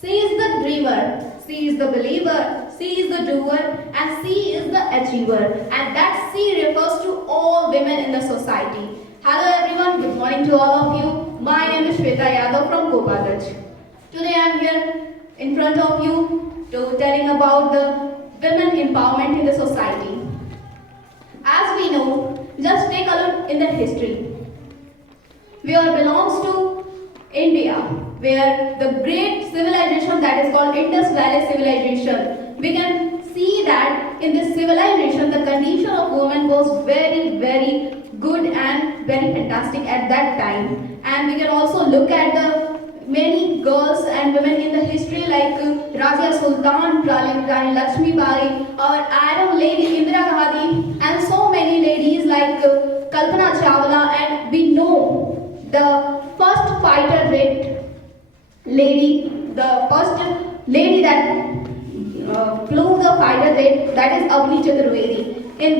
C is the dreamer, C is the believer, C is the doer, and C is the achiever. And that C refers to all women in the society. Hello everyone, good morning to all of you. My name is Shweta Yadav from Kopalaj. Today I am here in front of you to telling about the women empowerment in the society. As we know, just take a look in the history. We all belongs to India, where the great civilization that is called Indus Valley civilization. We can see that in this civilization, the condition of women was very, very good and very fantastic at that time. And we can also look at the many girls and women in the history like Razia Sultan, Rani Lakshmi Bai, our Iron Lady Indira Gandhi, and so many ladies like Kalpana Chawla. And we know the first fighter jet lady, the first lady that flew the fighter jet, that is Avni Chaturvedi. In